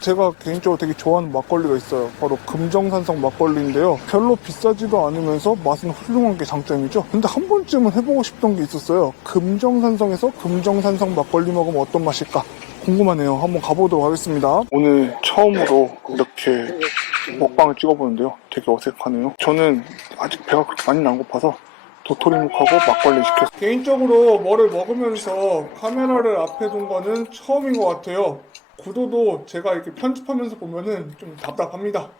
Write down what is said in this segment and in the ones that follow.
제가 개인적으로 되게 좋아하는 막걸리가 있어요. 바로 금정산성 막걸리인데요. 별로 비싸지도 않으면서 맛은 훌륭한 게 장점이죠. 근데 한 번쯤은 해보고 싶던 게 있었어요. 금정산성에서 금정산성 막걸리 먹으면 어떤 맛일까? 궁금하네요. 한번 가보도록 하겠습니다. 오늘 처음으로 이렇게 먹방을 찍어보는데요. 되게 어색하네요. 저는 아직 배가 그렇게 많이 안 고파서 도토리묵하고 막걸리 시켰어요. 개인적으로 뭐를 먹으면서 카메라를 앞에 둔 거는 처음인 것 같아요. 구도도 제가 이렇게 편집하면서 보면은 좀 답답합니다.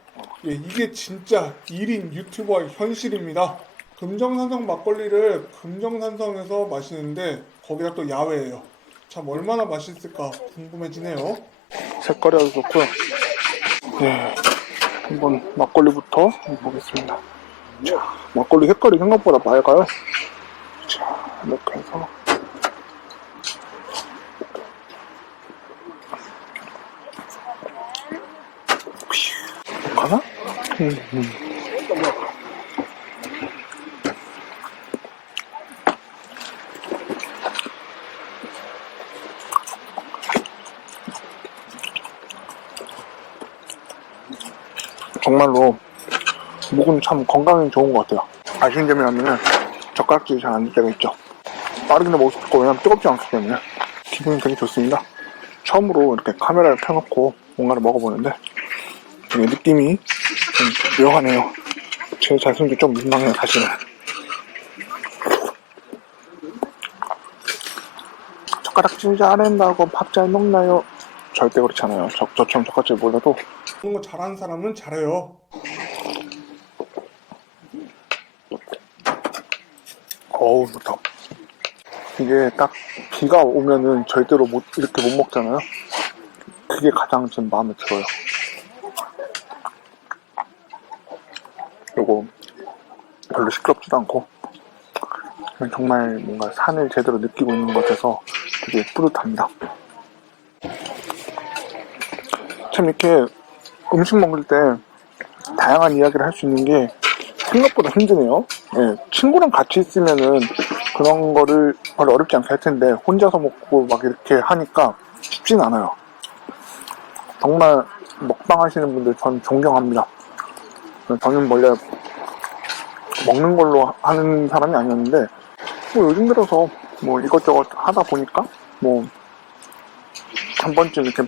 예, 이게 진짜 1인 유튜버의 현실입니다. 금정산성 막걸리를 금정산성에서 마시는데 거기가 또 야외예요. 참 얼마나 맛있을까 궁금해지네요. 색깔이 아주 좋고요. 네, 한번 막걸리부터 보겠습니다. 자, 막걸리 색깔이 생각보다 맑아요. 자, 이렇게 해서. 가나? 음, 음. 정말로 목은 참 건강에 좋은 것 같아요. 아쉬운 점이라면 젓가락질이 잘 안 될 때가 있죠. 빠르게 먹을 수 없고 왜냐면 뜨겁지 않기 때문에 기분이 되게 좋습니다. 처음으로 이렇게 카메라를 켜놓고 뭔가를 먹어보는데 되게 느낌이 좀 묘하네요. 제 자신도 좀 민망해요 사실은. 젓가락질 잘한다고 밥 잘 먹나요? 절대 그렇지 않아요. 저, 저처럼 젓가락질 몰라도 그런 거 잘하는 사람은 잘해요. 어우 좋다. 이게 딱 비가 오면은 절대로 못 이렇게 못 먹잖아요. 그게 가장 좀 마음에 들어요. 그리고 별로 시끄럽지도 않고 정말 뭔가 산을 제대로 느끼고 있는 것 같아서 되게 뿌듯합니다. 참 이렇게 음식 먹을 때 다양한 이야기를 할 수 있는 게 생각보다 힘드네요. 예, 친구랑 같이 있으면은 그런 거를 별로 어렵지 않게 할 텐데 혼자서 먹고 막 이렇게 하니까 쉽진 않아요. 정말 먹방 하시는 분들 전 존경합니다. 저는 원래 먹는 걸로 하는 사람이 아니었는데 뭐 요즘 들어서 뭐 이것저것 하다 보니까 뭐 한 번쯤 이렇게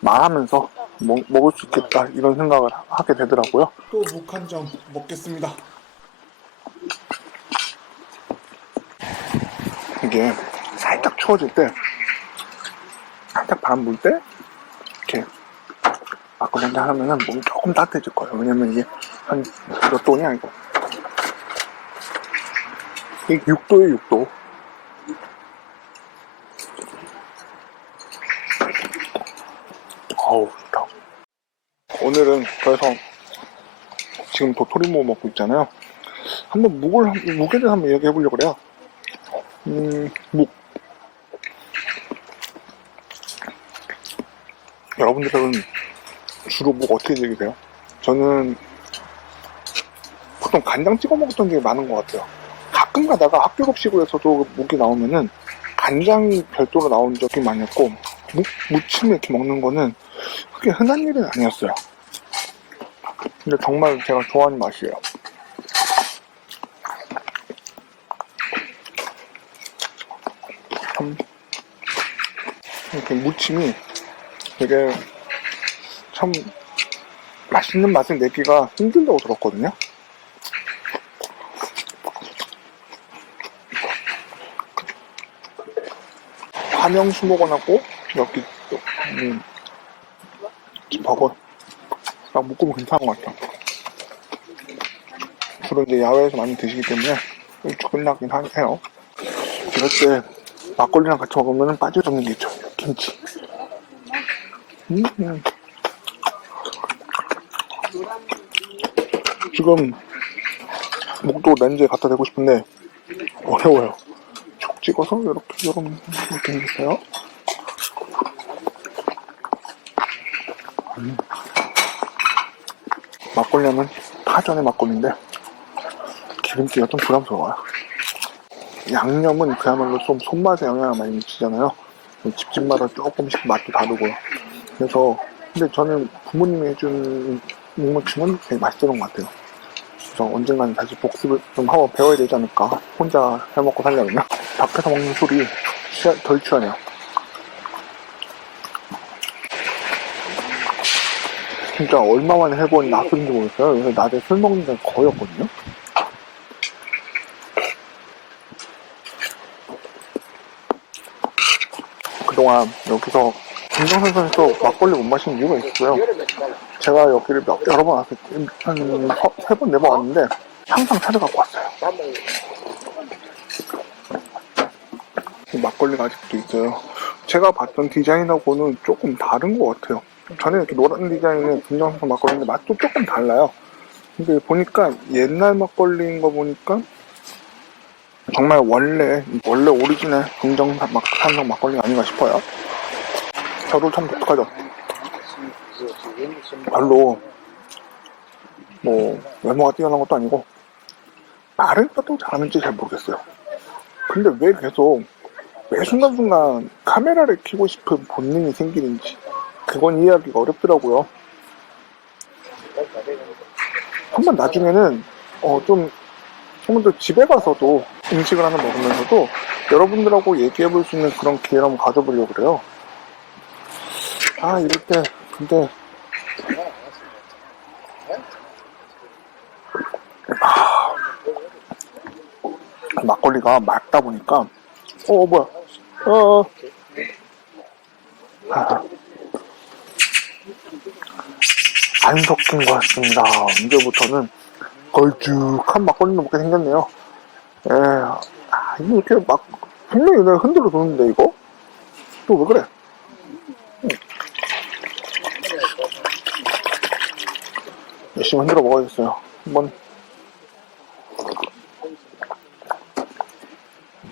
말하면서 먹, 먹을 수 있겠다 이런 생각을 하게 되더라고요. 또 묵 한 점 먹겠습니다. 이게 살짝 추워질 때 살짝 바람 불 때 이렇게 막걸리 한잔 하면은 몸이 조금 따뜻해질 거예요. 왜냐면 이게 한몇 도냐 이거? 이게 6도에 6도. 어우 좋다. 오늘은 그래서 지금 도토리묵 먹고 있잖아요. 한번 묵을 한- 묵에 대해서 한번 얘기해 보려고 그래요. 음, 묵. 여러분들은 주로 묵 어떻게 즐기세요? 저는 보통 간장 찍어 먹었던 게 많은 것 같아요 가끔 가다가 학교 급식으로서도 묵이 나오면은 간장이 별도로 나온 적이 많았고 묵, 무침을 이렇게 먹는 거는 그게 흔한 일은 아니었어요. 근데 정말 제가 좋아하는 맛이에요. 참, 이렇게 무침이 되게 참 맛있는 맛을 내기가 힘들다고 들었거든요. 화명수목원하고 여기 음, 버거 딱 묶으면 괜찮은 것 같아. 주로 이제 야외에서 많이 드시기 때문에 좀 끝나긴 해요. 이럴 때 막걸리랑 같이 먹으면 빠질 수 없는 게 있죠. 김치. 음, 음. 지금 목도 렌즈에 갖다 대고 싶은데 어려워요. 촉 찍어서 이렇게 이런 느낌이 있어요. 막걸리 하면 파전의 막걸리인데 기름기가 좀 부담스러워요. 양념은 그야말로 좀 손맛에 영향을 많이 미치잖아요. 집집마다 조금씩 맛도 다르고요. 그래서 근데 저는 부모님이 해준 묵무침은 되게 맛있었던 것 같아요. 그래서 언젠가는 다시 복습을 좀 하고 배워야 되지 않을까. 혼자 해먹고 살려면 요. 밖에서 먹는 취하- 덜 취하네요. 진짜 얼마 만에 해본 낮술인지 모르겠어요. 그래서 낮에 술 먹는 게 거의 없거든요. 그동안 여기서 금정선선에서 막걸리 못 마신 이유가 있어요. 제가 여기를 몇, 여러 번 왔을 때, 한, 세 번, 네 번 왔는데, 항상 차를 갖고 왔어요. 이 막걸리가 아직도 있어요. 제가 봤던 디자인하고는 조금 다른 것 같아요. 전에 이렇게 노란 디자인의 금정선선 막걸리인데 맛도 조금 달라요. 근데 보니까 옛날 막걸리인 거 보니까 정말 원래, 원래 오리지널 금정산 막, 산성 막걸리가 아닌가 싶어요. 저도 참 독특하죠. 별로 뭐 외모가 뛰어난 것도 아니고 말을 또 잘하는지 잘 모르겠어요. 근데 왜 계속 매 순간순간 카메라를 켜고 싶은 본능이 생기는지 그건 이해하기가 어렵더라고요. 한번 나중에는 어 좀 한번 더 집에 가서도 음식을 하나 먹으면서도 여러분들하고 얘기해 볼 수 있는 그런 기회를 한번 가져보려고 그래요. 아, 이럴 때, 근데, 아, 막걸리가 맑다 보니까, 어, 뭐야, 어, 어. 아, 안 섞인 것 같습니다. 이제부터는 걸쭉한 막걸리를 먹게 생겼네요. 에, 아, 이거 이렇게 막, 분명히 내가 흔들어 도는데, 이거? 또 왜 그래? 열심히 흔들어 먹어야겠어요. 한번.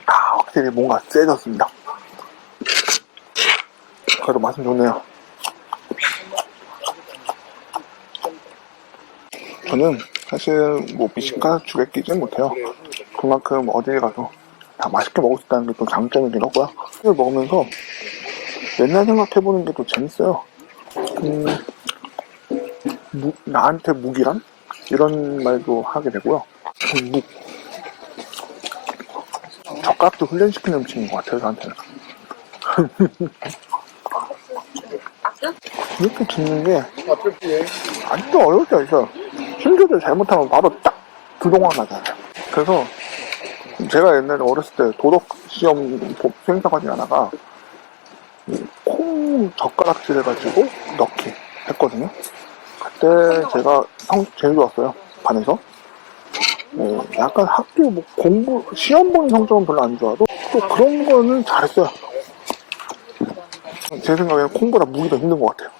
아, 확실히 뭔가 세졌습니다. 그래도 맛은 좋네요. 저는 사실 뭐 미식가 주에 끼지는 못해요. 그만큼 어디에 가서 다 맛있게 먹을 수 있다는 게 또 장점이긴 하고요. 이걸 먹으면서 옛날 생각해보는 게 또 재밌어요. 음, 무- 나한테 무기란? 이런 말도 하게 되고요. 음, 무, 젓가락도 훈련시키는 음식인 것 같아요, 저한테는. 이렇게 짓는 게 아직도 때가 있어요. 심지어 잘못하면 바로 딱 두동강 나잖아요. 그래서 제가 옛날에 어렸을 때 도덕 시험 중에 하나가 이콩 젓가락질 해가지고 넣기 했거든요. 그때 제가 성 제일 좋았어요. 반에서. 네, 약간 학교 뭐 공부 시험 보는 성적은 별로 안 좋아도 또 그런 거는 잘했어요. 제 생각에는 콩보다 무기 더 힘든 것 같아요.